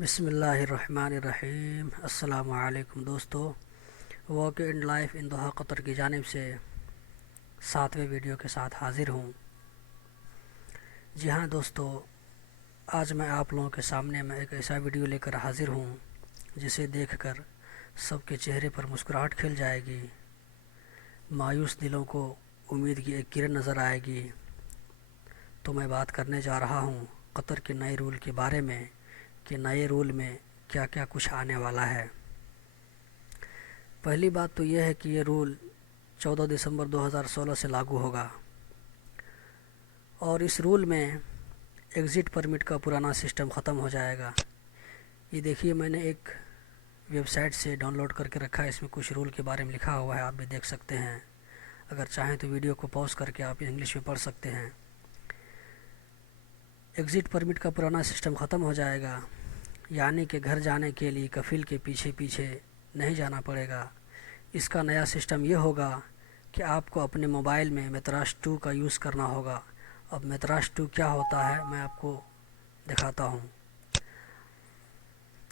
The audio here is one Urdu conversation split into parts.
بسم اللہ الرحمن الرحیم۔ السلام علیکم دوستو، walk and life in Doha Qatar کی جانب سے 7ویں ویڈیو کے ساتھ حاضر ہوں۔ جی ہاں دوستو، آج میں آپ لوگوں کے سامنے میں ایک ایسا ویڈیو لے کر حاضر ہوں جسے دیکھ کر سب کے چہرے پر مسکراہٹ کھل جائے گی، مایوس دلوں کو امید کی ایک کرن نظر آئے گی۔ تو میں بات کرنے جا رہا ہوں قطر کے نئے رول کے بارے میں کہ نئے رول میں کیا کیا کچھ آنے والا ہے۔ پہلی بات تو یہ ہے کہ یہ رول 14 دسمبر 2016 سے لاگو ہوگا، اور اس رول میں ایگزٹ پرمٹ کا پرانا سسٹم ختم ہو جائے گا۔ یہ دیکھیے، میں نے ایک ویب سائٹ سے ڈاؤن لوڈ کر کے رکھا ہے، اس میں کچھ رول کے بارے میں لکھا ہوا ہے، آپ بھی دیکھ سکتے ہیں۔ اگر چاہیں تو ویڈیو کو پاز کر کے آپ انگلش میں پڑھ سکتے ہیں۔ ایگزٹ پرمٹ کا پرانا سسٹم ختم ہو جائے گا، یعنی کہ گھر جانے کے لیے کفیل کے پیچھے پیچھے نہیں جانا پڑے گا۔ اس کا نیا سسٹم یہ ہوگا کہ آپ کو اپنے موبائل میں میتراش 2 کا یوز کرنا ہوگا۔ اب میتراش 2 کیا ہوتا ہے میں آپ کو دکھاتا ہوں۔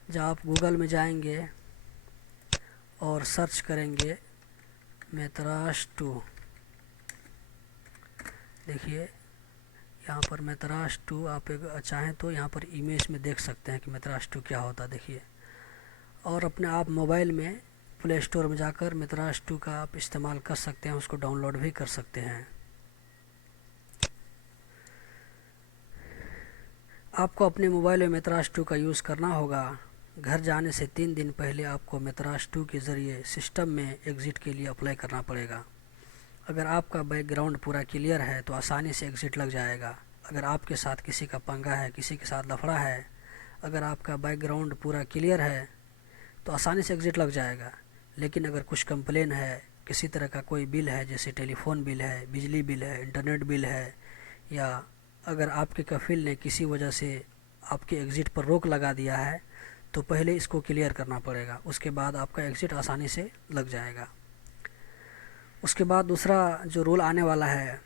جب آپ گوگل میں جائیں گے اور سرچ کریں گے میتراش 2، دیکھیے یہاں پر میتراش 2، آپ چاہیں تو یہاں پر امیج میں دیکھ سکتے ہیں کہ میتراش 2 کیا ہوتا ہے، دیکھیے۔ اور اپنے آپ موبائل میں پلے اسٹور میں جا کر میتراش 2 کا آپ استعمال کر سکتے ہیں، اس کو ڈاؤن لوڈ بھی کر سکتے ہیں۔ آپ کو اپنے موبائل میں میتراش 2 کا یوز کرنا ہوگا۔ گھر جانے سے 3 دن پہلے آپ کو میتراش 2 کے ذریعے سسٹم میں ایگزٹ کے لیے اپلائی کرنا پڑے گا۔ اگر آپ کا بیک گراؤنڈ پورا کلیئر ہے تو آسانی سے ایگزٹ لگ جائے گا۔ اگر آپ کے ساتھ کسی کا پنگا ہے، کسی کے ساتھ لفڑا ہے، اگر آپ کا بیک گراؤنڈ پورا کلیئر ہے تو آسانی سے ایگزٹ لگ جائے گا۔ لیکن اگر کچھ کمپلین ہے، کسی طرح کا کوئی بل ہے، جیسے ٹیلی فون بل ہے، بجلی بل ہے، انٹرنیٹ بل ہے، یا اگر آپ کے کفیل نے کسی وجہ سے آپ کے ایگزٹ پر روک لگا دیا ہے تو پہلے اس کو کلیئر کرنا پڑے گا، اس کے بعد آپ کا ایگزٹ آسانی سے لگ جائے گا۔ اس کے بعد دوسرا جو رول آنے والا ہے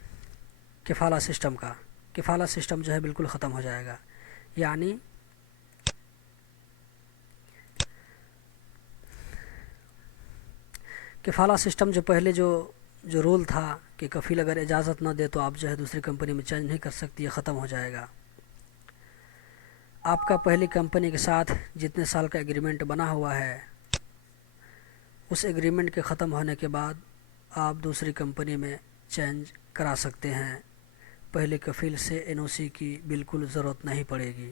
کفالہ سسٹم کا، کفالہ سسٹم جو ہے بالکل ختم ہو جائے گا۔ یعنی کفالہ سسٹم جو پہلے جو رول تھا کہ کفیل اگر اجازت نہ دے تو آپ جو ہے دوسری کمپنی میں چینج نہیں کر سکتی، یہ ختم ہو جائے گا۔ آپ کا پہلی کمپنی کے ساتھ جتنے سال کا ایگریمنٹ بنا ہوا ہے، اس ایگریمنٹ کے ختم ہونے کے بعد آپ دوسری کمپنی میں چینج کرا سکتے ہیں۔ پہلے کفیل سے NOC کی بالکل ضرورت نہیں پڑے گی۔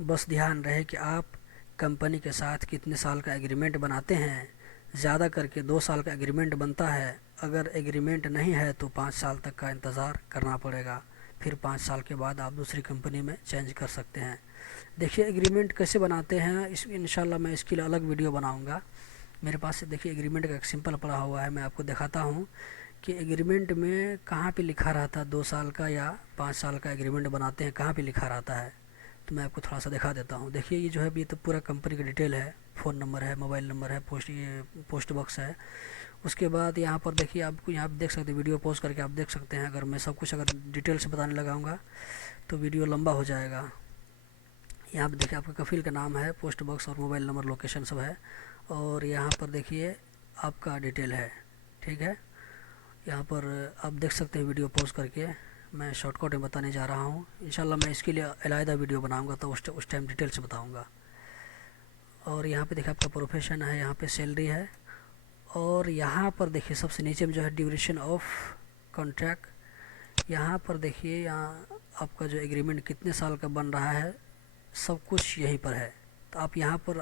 بس دھیان رہے کہ آپ کمپنی کے ساتھ کتنے سال کا ایگریمنٹ بناتے ہیں۔ زیادہ کر کے 2 سال کا ایگریمنٹ بنتا ہے، اگر ایگریمنٹ نہیں ہے تو 5 سال تک کا انتظار کرنا پڑے گا، پھر 5 سال کے بعد آپ دوسری کمپنی میں چینج کر سکتے ہیں۔ دیکھیے ایگریمنٹ کیسے بناتے ہیں، انشاءاللہ میں اس کے لیے الگ ویڈیو بناؤں گا۔ میرے پاس دیکھیے ایگریمنٹ کا ایک سمپل پڑا ہوا ہے، میں آپ کو دکھاتا ہوں کہ ایگریمنٹ میں کہاں پہ لکھا رہتا ہے 2 سال کا یا 5 سال کا ایگریمنٹ بناتے ہیں، کہاں پہ لکھا رہتا ہے، تو میں آپ کو تھوڑا سا دکھا دیتا ہوں۔ دیکھیے یہ جو ہے یہ تو پورا کمپنی کا ڈیٹیل ہے، فون نمبر ہے، موبائل نمبر ہے، پوسٹ باکس ہے۔ اس کے بعد یہاں پر دیکھیے، آپ کو یہاں پہ دیکھ سکتے ہیں، ویڈیو پوز کر کے آپ دیکھ سکتے ہیں۔ اگر میں سب کچھ اگر ڈیٹیل سے بتانے لگاؤں گا تو ویڈیو لمبا ہو جائے گا۔ یہاں پہ دیکھیے آپ کا کفیل کا نام ہے، پوسٹ باکس اور موبائل نمبر، لوکیشن سب ہے، اور یہاں پر دیکھیے آپ کا ڈیٹیل ہے، ٹھیک ہے۔ یہاں پر آپ دیکھ سکتے ہیں ویڈیو پوز کر کے، میں شارٹ کٹ میں بتانے جا رہا ہوں۔ انشاءاللہ میں اس کے لیے علیحدہ ویڈیو بناؤں گا تو اس ٹائم ڈیٹیل سے بتاؤں گا۔ اور یہاں پہ دیکھیں آپ کا پروفیشن ہے، یہاں پہ سیلری ہے، اور یہاں پر دیکھیے سب سے نیچے میں جو ہے ڈیوریشن آف کانٹریکٹ، یہاں پر دیکھیے یہاں آپ کا جو ایگریمنٹ کتنے سال کا بن رہا ہے سب کچھ یہیں پر ہے۔ تو آپ یہاں پر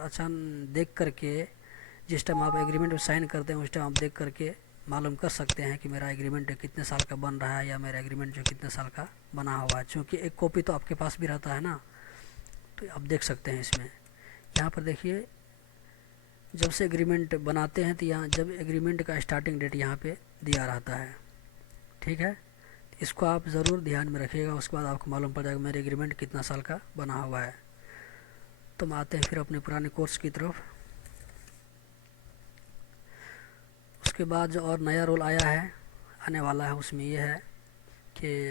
دیکھ کر کے جس ٹائم آپ ایگریمنٹ میں سائن کرتے ہیں اس ٹائم آپ دیکھ کر کے معلوم کر سکتے ہیں کہ میرا ایگریمنٹ کتنے سال کا بن رہا ہے یا میرا ایگریمنٹ جو کتنے سال کا بنا ہوا ہے، چونکہ ایک کاپی تو آپ کے پاس بھی رہتا ہے نا، تو آپ دیکھ سکتے ہیں اس میں۔ یہاں پر دیکھیے جب سے ایگریمنٹ بناتے ہیں تو یہاں جب ایگریمنٹ کا اسٹارٹنگ ڈیٹ یہاں پہ دیا رہتا ہے، ٹھیک ہے۔ اس کو آپ ضرور دھیان میں رکھیے گا، اس کے بعد آپ کو معلوم پڑ جائے گا میرا ایگریمنٹ کتنا سال کا بنا ہوا ہے۔ تو ہم آتے ہیں پھر اپنے پرانے کورس کی طرف۔ اس کے بعد جو اور نیا رول آنے والا ہے اس میں یہ ہے کہ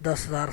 10,000